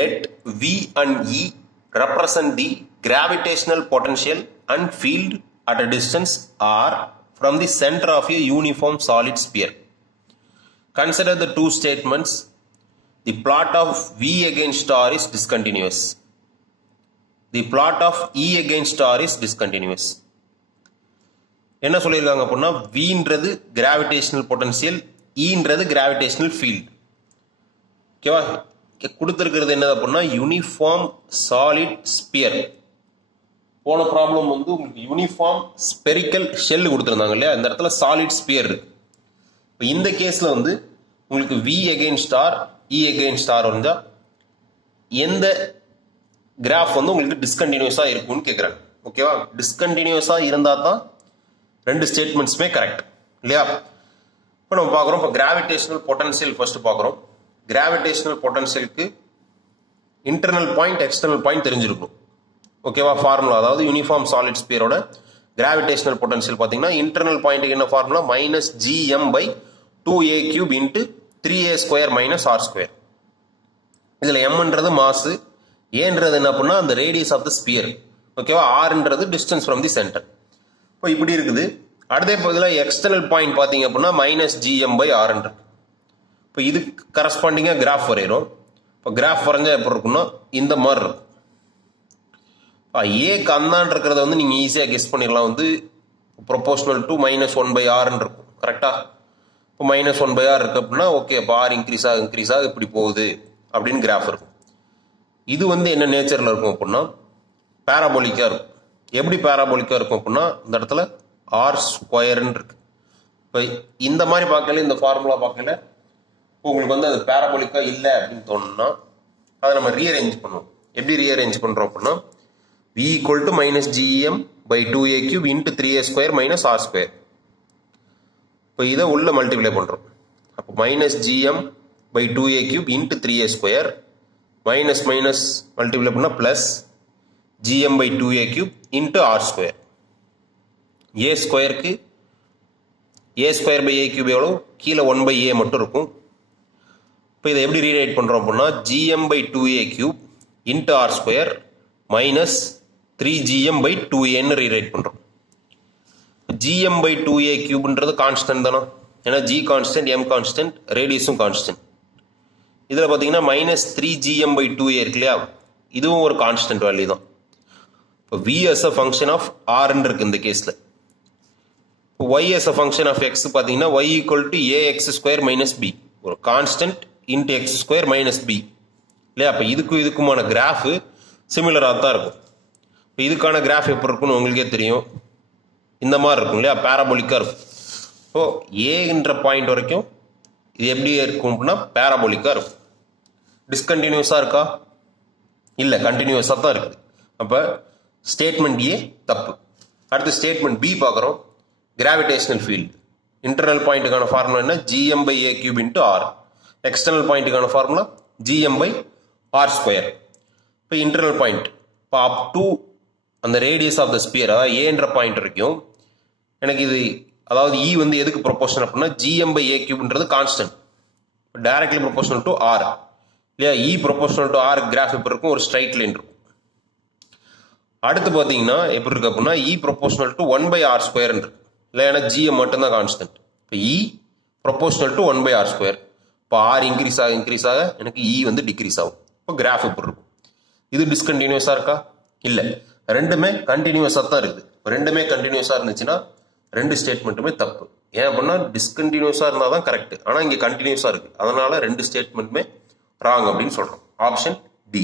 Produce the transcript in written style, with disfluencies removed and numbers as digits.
let V and E represent the gravitational potential and field at a distance r from the center of a uniform solid sphere. Consider the two statements. The plot of V against r is discontinuous. The plot of E against r is discontinuous. என்ன சொல்லியிருக்காங்க அப்படின்னா Vன்றது gravitational potential, Eன்றது gravitational field. ஓகேவா? கொடுத்துருக்கிறது என்னது அப்படின்னா uniform solid sphere. போன problem வந்து உங்களுக்கு யூனிஃபார்ம் ஸ்பெரிக்கல் ஷெல் கொடுத்துருந்தாங்க இல்லையா, இந்த இடத்துல சாலிட் ஸ்பியர் இருக்கு. இப்போ இந்த கேஸில் வந்து உங்களுக்கு V against R E against R வந்தால் எந்த கிராஃப் வந்து உங்களுக்கு டிஸ்கண்டினியூஸாக இருக்கும்னு கேட்குறாங்க. ஓகேவா? டிஸ்கண்டினியூஸாக இருந்தால் தான் ரெண்டு ஸ்டேட்மெண்ட்ஸுமே கரெக்ட் இல்லையா? இப்போ நம்ம பார்க்குறோம், இப்போ கிராவிடேஷனல் பொட்டன்ஷியல் ஃபர்ஸ்ட் பார்க்குறோம். கிராவிடேஷனல் பொட்டன்ஷியலுக்கு இன்டர்னல் பாயிண்ட் எக்ஸ்டர்னல் பாயிண்ட் தெரிஞ்சிருக்கும். ஓகேவா? ஃபார்முலா, அதாவது யூனிஃபார்ம் சாலிட் ஸ்பியரோட கிராவிடேஷனல் பொட்டன்ஷியல் பார்த்தீங்கன்னா இன்டர்னல் பாயிண்ட்டுக்கு என்ன formula, -gm/2a³ into 3a² - r². இதில் mன்றது மாசு, ஏன்றது என்ன அப்படின்னா அந்த ரேடியஸ் ஆஃப் த ஸ்பியர். ஓகேவா? ஆர்ன்றது டிஸ்டன்ஸ் ஃப்ரம் தி சென்டர். இப்போ இப்படி இருக்குது. அடுத்த பகுதியில் எக்ஸ்டர்னல் பாயிண்ட் பார்த்தீங்க அப்படின்னா -gm/r இருக்கு. இப்போ இதுக்கு கரஸ்பாண்டிங்காக கிராஃப் வரைகிறோம். இப்போ கிராஃப் வரைஞ்சா எப்படி இருக்குன்னா இந்த மாதிரி இருக்கும். ஏக்கு அந்தான்னு இருக்கிறத வந்து நீங்கள் ஈஸியாக கெஸ் பண்ணிடலாம், வந்து ப்ரொபோஷனல் டு -1/rன்னு இருக்கும். கரெக்டாக? இப்போ -1/r இருக்கு அப்படின்னா ஓகே, இப்போ ஆர் இன்க்ரீஸ் ஆக இப்படி போகுது அப்படின்னு கிராஃப் இருக்கும். இது வந்து என்ன நேச்சரில் இருக்கும் அப்படின்னா பேராபோலிக்காக இருக்கும். எப்படி பேராபோலிக்காக இருக்கும் அப்படின்னா இந்த இடத்துல r² இருக்கு. இப்போ இந்த மாதிரி பார்க்கல, இந்த ஃபார்முலா பார்க்கல உங்களுக்கு வந்து அது பேராபோலிக்கா இல்லை அப்படின்னு தோணுன்னா அதை நம்ம ரீஅரேஞ்ச் பண்ணுவோம். எப்படி ரீஅரேஞ்ச் பண்ணுறோம் அப்படின்னா V = -gm/2a³ into 3a² - r². இப்போ இதை உள்ள மல்டிப்ளை பண்ணுறோம். அப்போ -gm/2a³ into 3a² minus multiply பண்ணால் ப்ளஸ் gm/2a³ இன்ட்டு r². a²க்கு a²/a³ எவ்வளோ, கீழே 1/a மட்டும் இருக்கும். இப்போ இதை எப்படி ரீரைட் பண்ணுறோம் அப்படின்னா gm/2a³ into r² minus 3gm/2a rewrite பண்ணுறோம். gm/2a³ கான்ஸ்டன்ட் தானே, ஏன்னா g கான்ஸ்டன்ட், m கான்ஸ்டன்ட், ரேடியஸும் கான்ஸ்டன்ட். இதில் பார்த்தீங்கன்னா -3gm/2a இருக்கு இல்லையா, இதுவும் ஒரு கான்ஸ்டன்ட் வேல்யூ தான். இப்போ v as a function of r இருக்கு இந்த கேஸில். இப்போ y as a function of x பார்த்தீங்கன்னா y = ax² - b, ஒரு கான்ஸ்டன்ட் இன்ட்டு x² - b இல்லையா. அப்போ இதுக்குமான கிராஃபு சிமிலராக தான் இருக்கும். இப்போ இதுக்கான கிராஃப் எப்படி இருக்குன்னு உங்களுக்கே தெரியும், இந்த மாதிரி இருக்கும் இல்லையா, பேராபோலிக்காக இருக்கும். ஸோ ஏன்ற பாயிண்ட் வரைக்கும் இது எப்படி இருக்கும் அப்படின்னா பேராபோலிக்காக இருக்கும். டிஸ்கண்டினியூஸாக இருக்கா? இல்லை, கண்டினியூஸாக தான் இருக்குது. அப்போ ஸ்டேட்மெண்ட் ஏ தப்பு. அடுத்து ஸ்டேட்மெண்ட் பி பார்க்குறோம். கிராவிடேஷனல் ஃபீல்டு இன்டர்னல் பாயிண்ட்டுக்கான ஃபார்முலா என்ன, gm/a³ இன்ட்டு ஆர். எக்ஸ்டர்னல் பாயிண்ட்டுக்கான ஃபார்முலா gm/r². இப்போ இன்டர்னல் பாயிண்ட் இப்போ அப் டு அந்த ரேடியஸ் ஆஃப் த ஸ்பியர், அதாவது ஏன்ற பாயிண்ட் வரைக்கும் எனக்கு இது, அதாவது இ வந்து எதுக்கு ப்ரொபோஷனல் அப்படின்னா gm/a³ constant, directly proportional to R இல்லையா. E proportional to R graph எப்படி இருக்கும், ஒரு ஸ்ட்ரைட் லைன் இருக்கும். அடுத்து பார்த்தீங்கன்னா எப்படி இருக்கு அப்படின்னா இ ப்ரொபோஷனல் டு 1/r² இருக்கு இல்லை, ஏன்னா gm மட்டும்தான் கான்ஸ்டன்ட். இப்போ இ ப்ரொபோஷனல் டு 1/r². இப்போ ஆர் இன்க்ரீஸ் ஆக எனக்கு இ வந்து டிக்ரீஸ் ஆகும். இப்போ கிராஃப் எப்படி இருக்கும்? இது டிஸ்கண்டினியூஸாக இருக்கா? இல்லை, ரெண்டுமே கண்டினியூஸாக தான் இருக்குது. ரெண்டுமே கண்டினியூஸாக இருந்துச்சுன்னா ரெண்டு ஸ்டேட்மெண்ட்டுமே தப்பு. ஏன் அப்படின்னா டிஸ்கண்டினியூஸாக இருந்தால் தான் கரெக்ட், ஆனால் இங்கே கண்டினியூஸாக இருக்குது, அதனால ரெண்டு ஸ்டேட்மெண்ட்டுமே ராங் அப்படின்னு சொல்கிறோம். Option D.